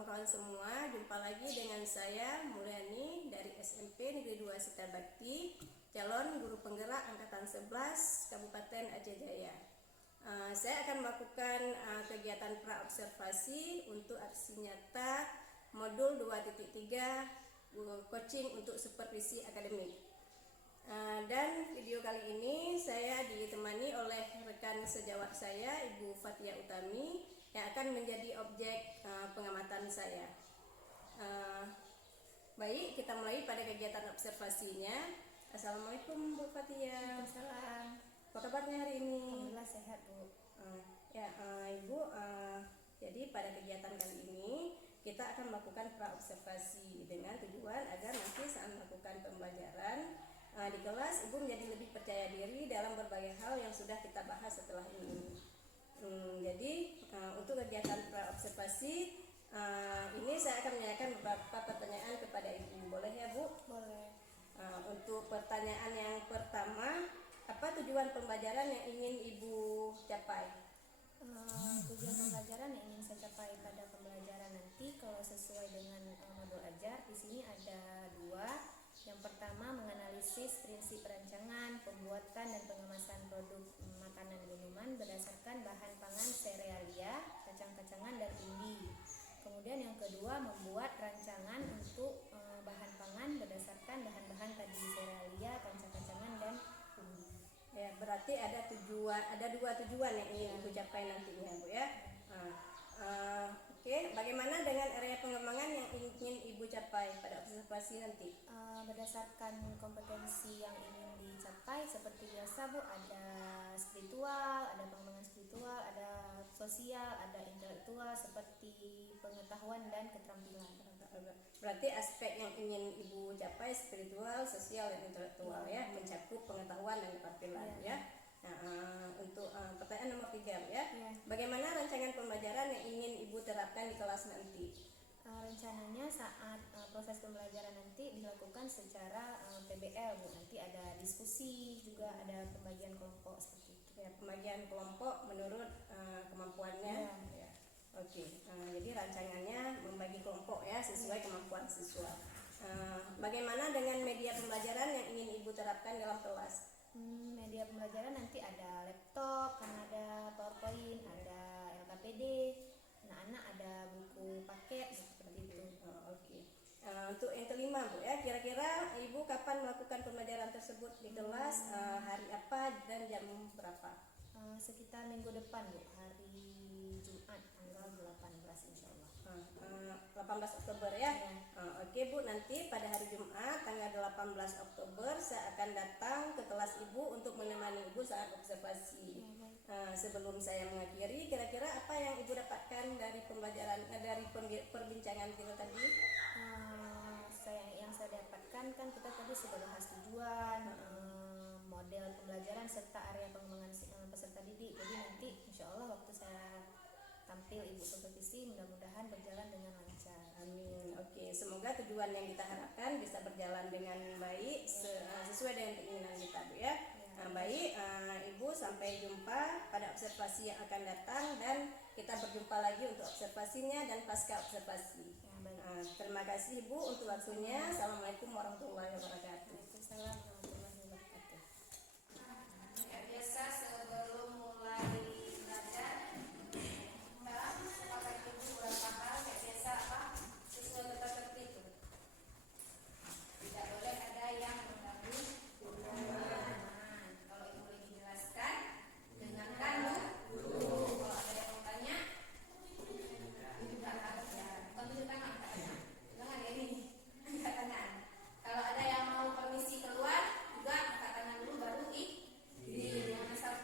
kawan-kawan semua, jumpa lagi dengan saya Mulyani dari SMP Negeri 2 Setabakti, calon guru penggerak angkatan 11 Kabupaten Aceh Jaya. Saya akan melakukan kegiatan praobservasi untuk aksi nyata modul 2.3 coaching untuk supervisi akademik. Dan video kali ini saya ditemani oleh rekan sejawat saya, Ibu Fatia Utami, yang akan menjadi objek pengamatan saya. Baik, kita mulai pada kegiatan observasinya. Assalamualaikum Bu Fatia. Waalaikumsalam. Apa kabarnya hari ini? Alhamdulillah sehat Bu. Ibu, jadi pada kegiatan kali ini kita akan melakukan praobservasi dengan tujuan agar nanti saat melakukan pembelajaran di kelas Ibu menjadi lebih percaya diri dalam berbagai hal yang sudah kita bahas setelah ini. Jadi untuk kegiatan praobservasi ini saya akan menanyakan beberapa pertanyaan kepada Ibu. Boleh ya Bu? Boleh. Untuk pertanyaan yang pertama, apa tujuan pembelajaran yang ingin Ibu capai? Tujuan pembelajaran yang ingin saya capai pada pembelajaran nanti, kalau sesuai dengan modul ajar, di sini ada dua. Yang pertama, menganalisis prinsip perancangan, pembuatan dan pengemasan produk makanan dan minuman berdasarkan bahan pangan serealia, kacang-kacangan dan umbi. Kemudian yang kedua, membuat rancangan untuk bahan pangan berdasarkan bahan-bahan tadi serealia, kacang-kacangan dan umbi. Ya, berarti ada dua tujuan yang ingin Ibu capai nantinya, Bu ya. Oke, bagaimana dengan area pengembangan yang ingin Ibu capai pada observasi nanti? Berdasarkan kompetensi yang ingin dicapai, seperti biasa Bu, ada spiritual, ada pengembangan spiritual, ada sosial, ada intelektual, seperti pengetahuan dan keterampilan. Berarti aspek yang ingin Ibu capai spiritual, sosial, dan intelektual ya, mencakup pengetahuan dan keterampilan ya. Nah, untuk pertanyaan nomor 3 ya. Bagaimana rancangan pembelajaran yang ingin Ibu terapkan di kelas nanti? Rencananya saat proses pembelajaran nanti dilakukan secara PBL Bu. Nanti ada diskusi, juga ada pembagian kelompok seperti itu. Ya, pembagian kelompok menurut kemampuannya. Ya. Oke, jadi rancangannya membagi kelompok ya sesuai kemampuan siswa. Bagaimana dengan media pembelajaran yang ingin Ibu terapkan dalam kelas? Media pembelajaran nanti ada laptop, kan ada PowerPoint, ada LKPD, anak-anak ada buku paket seperti itu. Oke. Untuk yang kelima Bu ya, kira-kira Ibu kapan melakukan pembelajaran tersebut di kelas, hari apa dan jam berapa? Sekitar minggu depan Bu, hari Jumat tanggal 18 insyaallah. 18 Oktober ya. Oke Bu, nanti pada hari Jumat tanggal 18 Oktober saya akan datang ke kelas Ibu untuk menemani Ibu saat observasi. Sebelum saya mengakhiri, kira-kira apa yang Ibu dapatkan dari pembelajaran dari perbincangan kita tadi? Yang saya dapatkan kan kita tadi sudah bahas tujuan, model pembelajaran serta area pengembangan peserta didik. Jadi nanti insya Allah waktu saya tampil Ibu supervisi mudah-mudahan berjalan dengan lancar. Amin. Oke, semoga tujuan yang kita harapkan bisa berjalan dengan baik sesuai dengan keinginan kita Bu ya. Baik, Ibu sampai jumpa pada observasi yang akan datang dan kita berjumpa lagi untuk observasinya dan pasca observasi. Terima kasih Ibu untuk waktunya. Assalamualaikum warahmatullahi wabarakatuh. Waalaikumsalam warahmatullahi wabarakatuh. Biasa sebelum mulai belajar, apakah Ibu beberapa hal kayak biasa siswa tetap tertib. Tidak boleh ada yang mengganggu hubungan. Kalau Ibu lagi jelaskan, dengarkan dulu. Kalau ada yang mau tanya, tunjuk tangan. Jangan ya ini, angkat tangan. Kalau ada yang mau permisi keluar, juga angkat tangan dulu baru jangan asal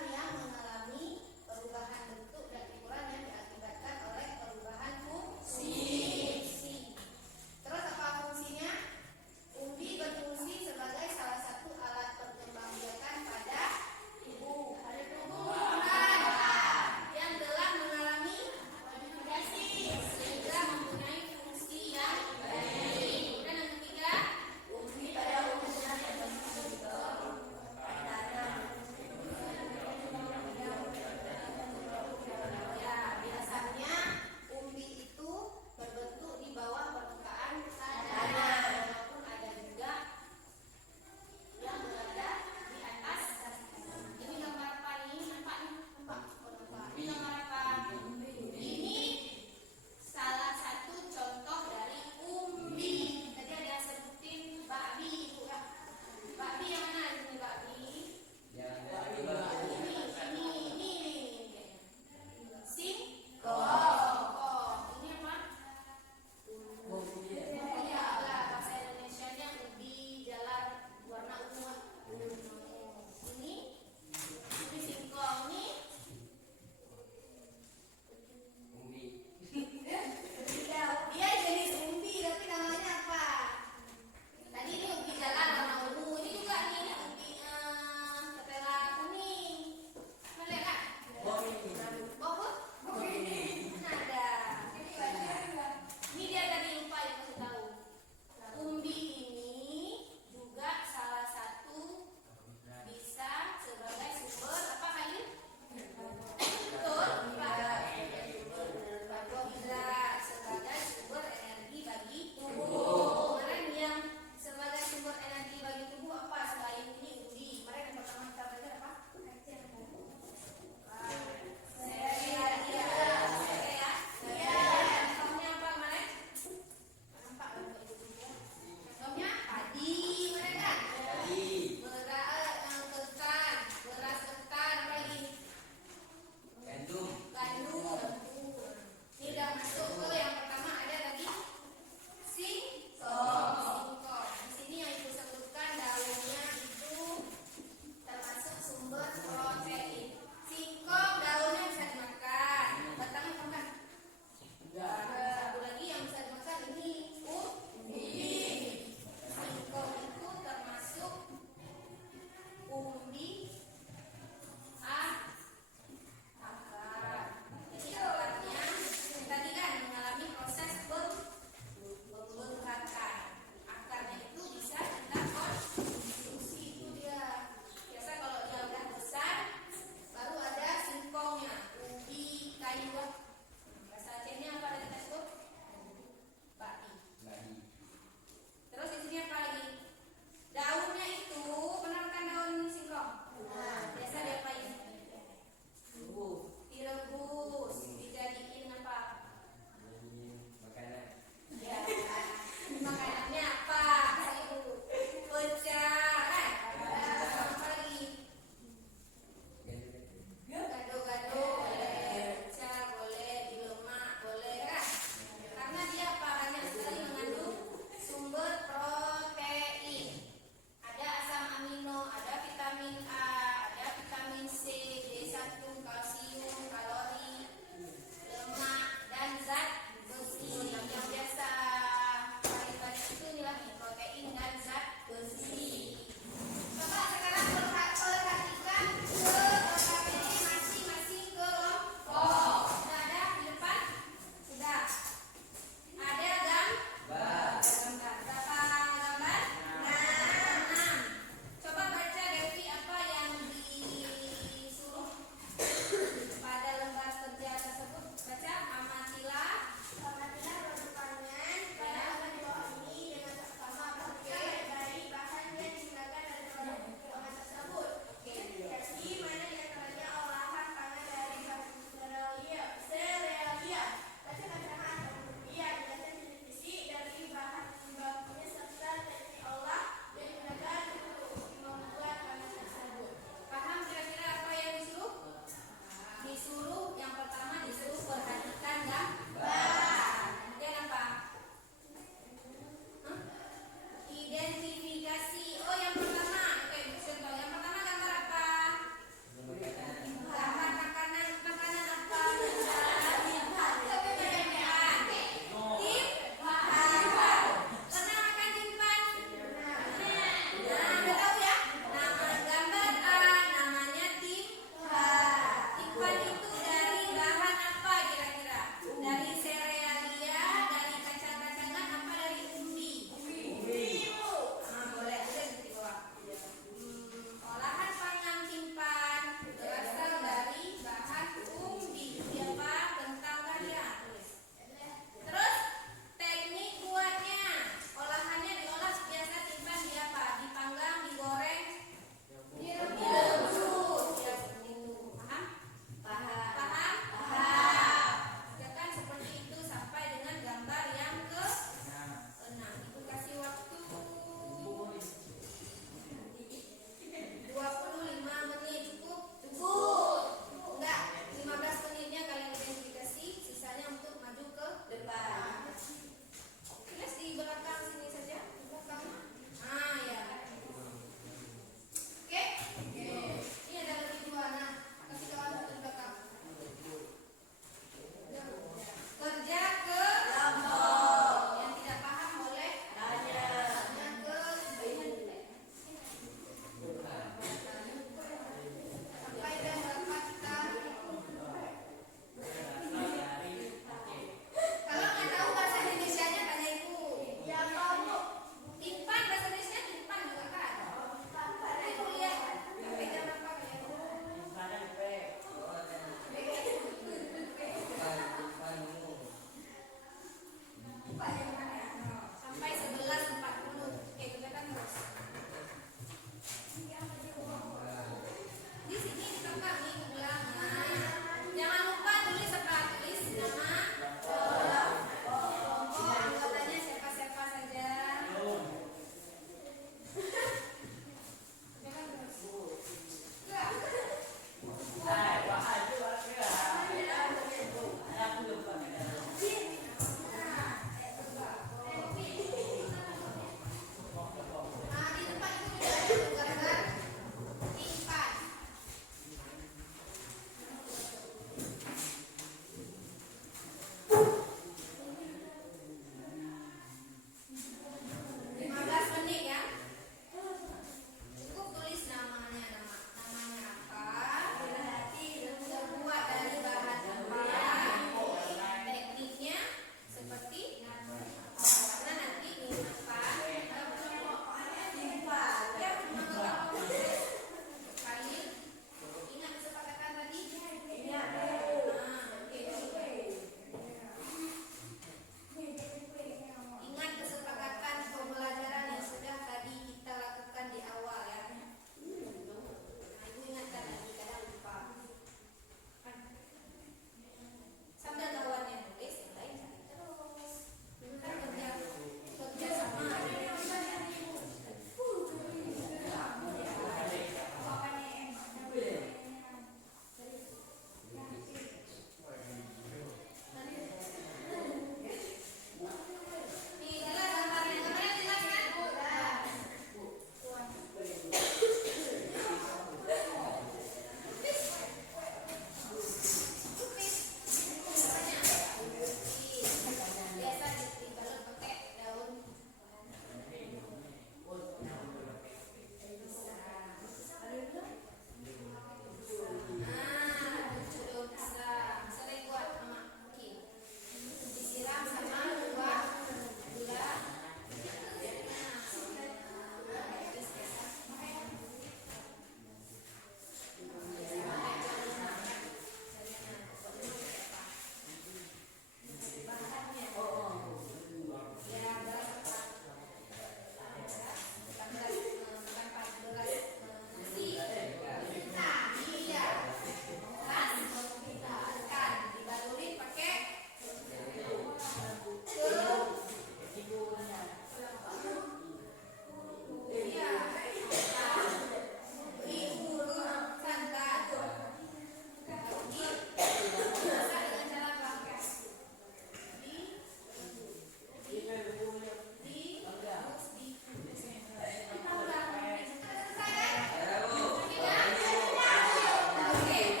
Oke.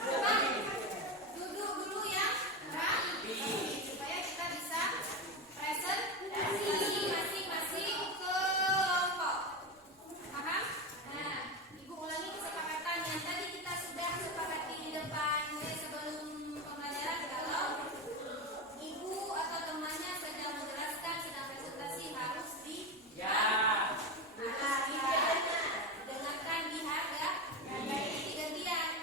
Coba duduk dulu ya, rapi supaya kita bisa presentasi masing-masing kelompok. Paham? Nah, Ibu ulangi kesepakatan yang tadi kita sudah sepakati di depan sebelum pembelajaran. Kalau Ibu atau temannya sedang menjelaskan, sedang presentasi, harus di dengarkan di harga. Jadi gantian.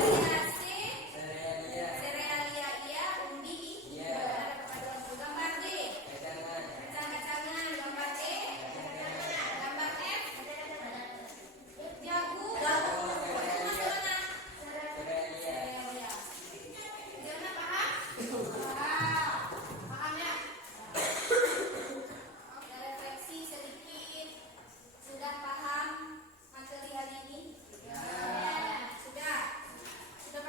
C, serealia iya, umbi ada perpaduan. Gambar D, kacang-kacangan. Gambar E, gambar F, jagung. Itu masuk mana? Serealia. Gimana, paham? Paham ya? Oke, refleksi sedikit. Sudah paham materi hari ini? Ya. Sudah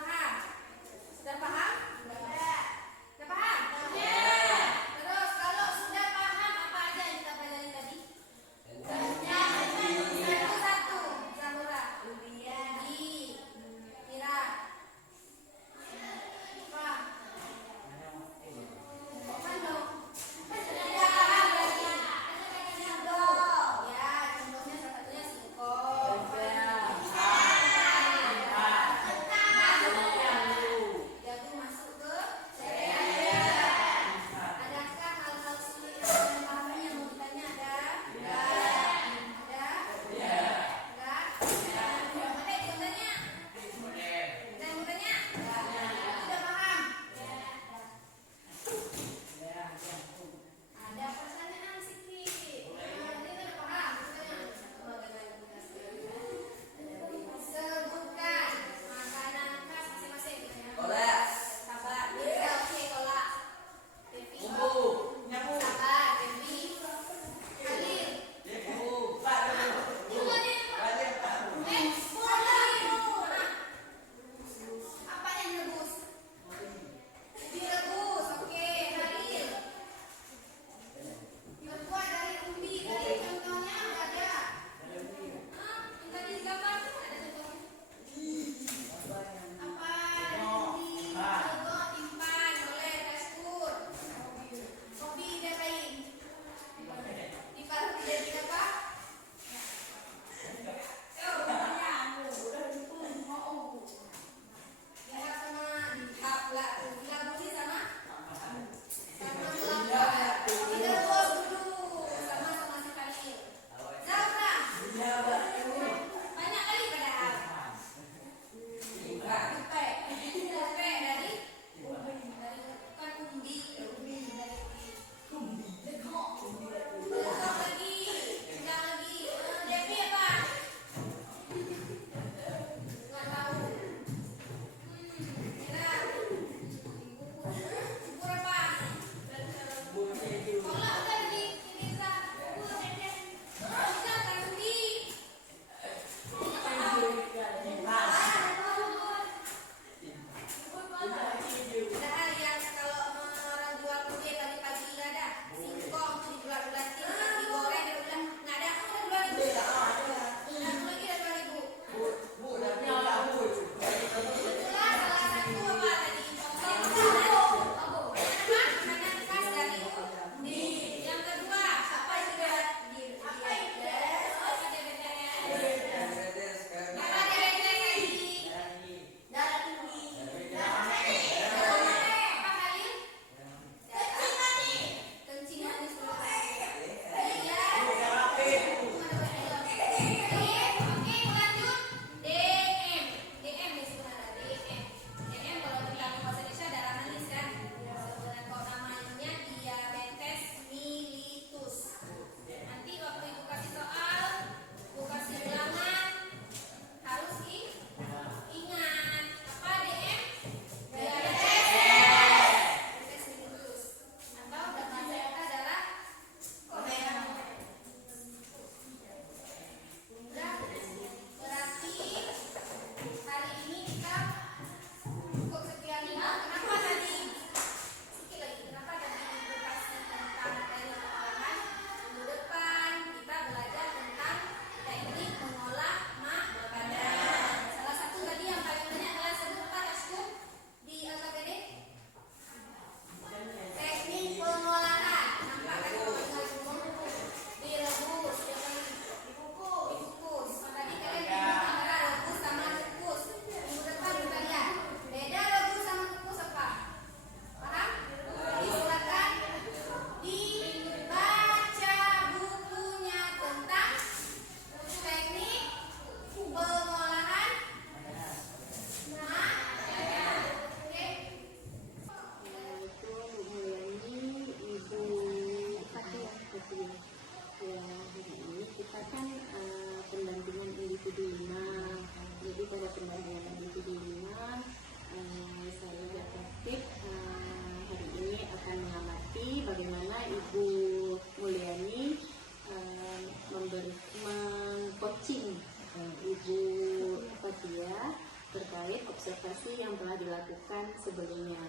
observasi yang telah dilakukan sebelumnya.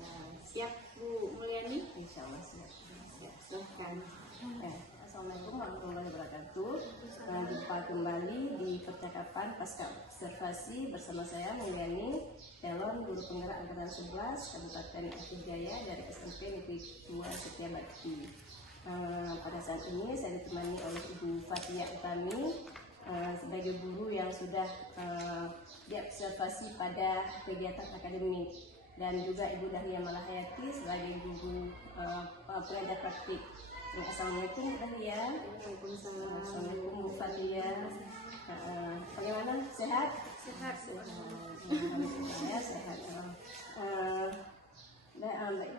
Nah, siap Bu Mulyani? Insya Allah siap. Silahkan. Assalamualaikum warahmatullahi wabarakatuh. Jumpa kembali di percakapan pasca observasi bersama saya Mulyani, calon guru penggerak angkatan 11 Kabupaten Aceh Jaya dari SMP Negeri 2 Setiabakti. Pada saat ini saya ditemani oleh Ibu Fatia Utami sebagai guru yang sudah diobservasi pada kegiatan akademik, dan juga Ibu Dahlia Malahayati sebagai guru pengajar praktik. Assalamualaikum Bu Dahlia. Waalaikumsalam. Assalamualaikum Bu Fatia. Bagaimana? Sehat? Sehat. Alhamdulillah sehat.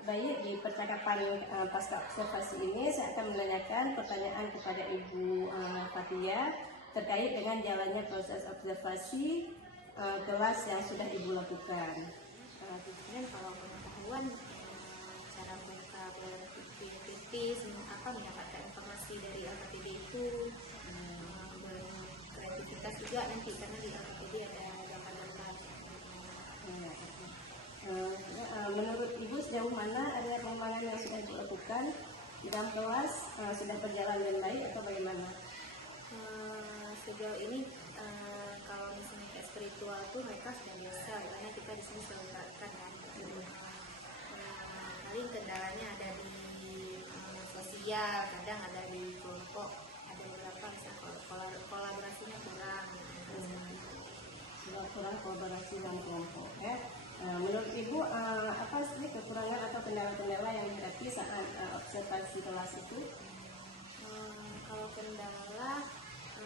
Baik, di percakapan pasca observasi ini saya akan menanyakan pertanyaan kepada Ibu Fatia terkait dengan jalannya proses observasi kelas yang sudah Ibu lakukan. Kemudian kalau pengetahuan cara mereka berkritis mendapatkan informasi dari LKPD itu berkreativitas juga nanti karena di LKPD ada gambar-gambar. Menurut Ibu sejauh mana area pengembangan yang sudah dilakukan di dalam kelas sudah berjalan dengan baik atau bagaimana? Sejauh ini kalau misalnya kayak spiritual tuh mereka sudah biasa karena kita di sini selalu gerakan kan. Paling kendalanya ada di sosial, kadang ada di kelompok, ada beberapa misalnya kolaborasinya kurang. Kurang kolaborasi dalam kelompok. Menurut Ibu apa sih kekurangan atau kendala-kendala yang dihadapi saat observasi kelas itu? Kalau kendala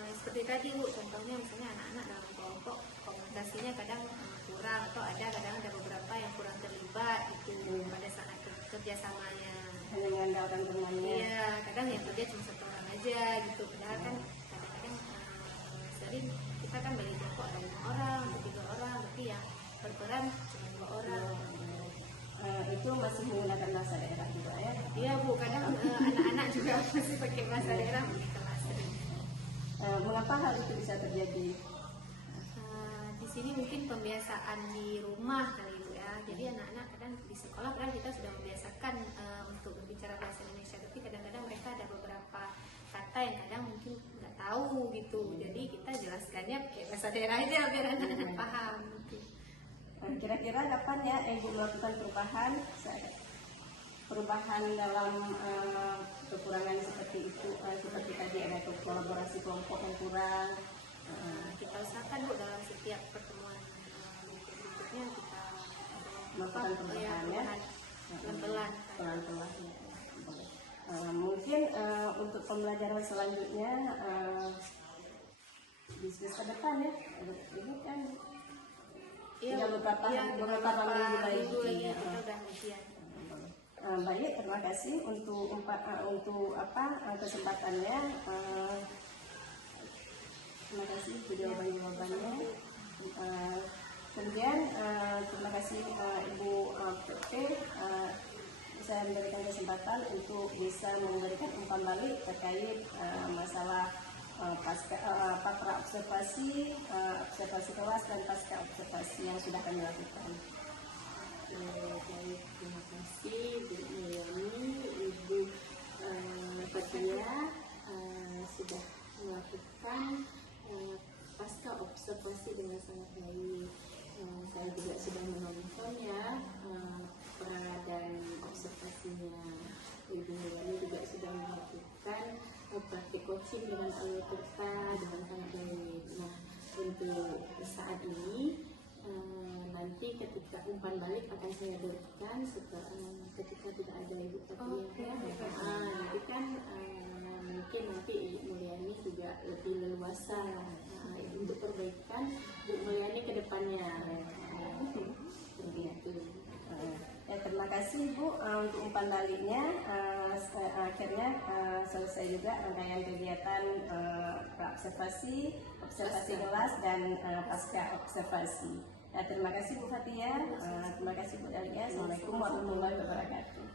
seperti tadi Bu, contohnya misalnya anak-anak dalam kelompok komunikasinya kadang kurang, atau kadang ada beberapa yang kurang terlibat itu pada saat kerjasamanya. Hanya mengandalkan temannya. Iya, kadang yang kerja cuma satu orang aja gitu. Padahal kan kadang-kadang sering kita kan bagi kelompok ada 5 orang, atau 3 orang, berarti yang berperan cuma 2 orang. Itu masih menggunakan bahasa daerah juga ya? Iya Bu, kadang anak-anak juga masih pakai bahasa daerah di kelas. Mengapa hal itu bisa terjadi? Di sini mungkin pembiasaan di rumah kali Bu ya. Jadi anak-anak kadang di sekolah kadang kita sudah membiasakan untuk berbicara bahasa Indonesia, tapi kadang-kadang mereka ada beberapa kata yang kadang mungkin nggak tahu gitu. Jadi kita jelaskannya pakai bahasa daerah aja biar anak-anak paham gitu. Kira-kira kapan ya Ibu melakukan perubahan dalam kekurangan seperti itu, seperti tadi ada kolaborasi kelompok yang kurang? Kita usahakan Bu dalam setiap pertemuan berikutnya kita Melakukan perubahan ya? pelan-pelan. Pelan-pelan ya. Mungkin untuk pembelajaran selanjutnya bisnis ke depan ya, ini kan beberapa minggu lagi kita udah ujian. Baik, terima kasih untuk kesempatannya. Terima kasih untuk jawaban-jawabannya. Kemudian terima kasih Ibu PP saya memberikan kesempatan untuk bisa memberikan umpan balik terkait masalah pra observasi, observasi kelas dan pasca observasi yang sudah kami lakukan. Baik, terima kasih Bu Mulyani, Ibu Fatia sudah melakukan pasca observasi dengan sangat baik. Saya juga sudah menontonnya pra dan observasinya. Ibu Mulyani juga sudah melakukan praktik coaching dengan alur kita dengan sangat baik. Nah, untuk saat ini nanti ketika umpan balik akan saya berikan setelah ketika tidak ada Ibu Fatia. Nanti kan mungkin nanti Ibu Mulyani juga lebih leluasa untuk perbaikan Bu Mulyani ke depannya. Begitu. Terima kasih Bu untuk umpan baliknya. Akhirnya selesai juga rangkaian kegiatan observasi kelas dan pasca observasi. Terima kasih Bu Fatia, terima kasih Bu Dahlia. Assalamualaikum warahmatullahi wabarakatuh.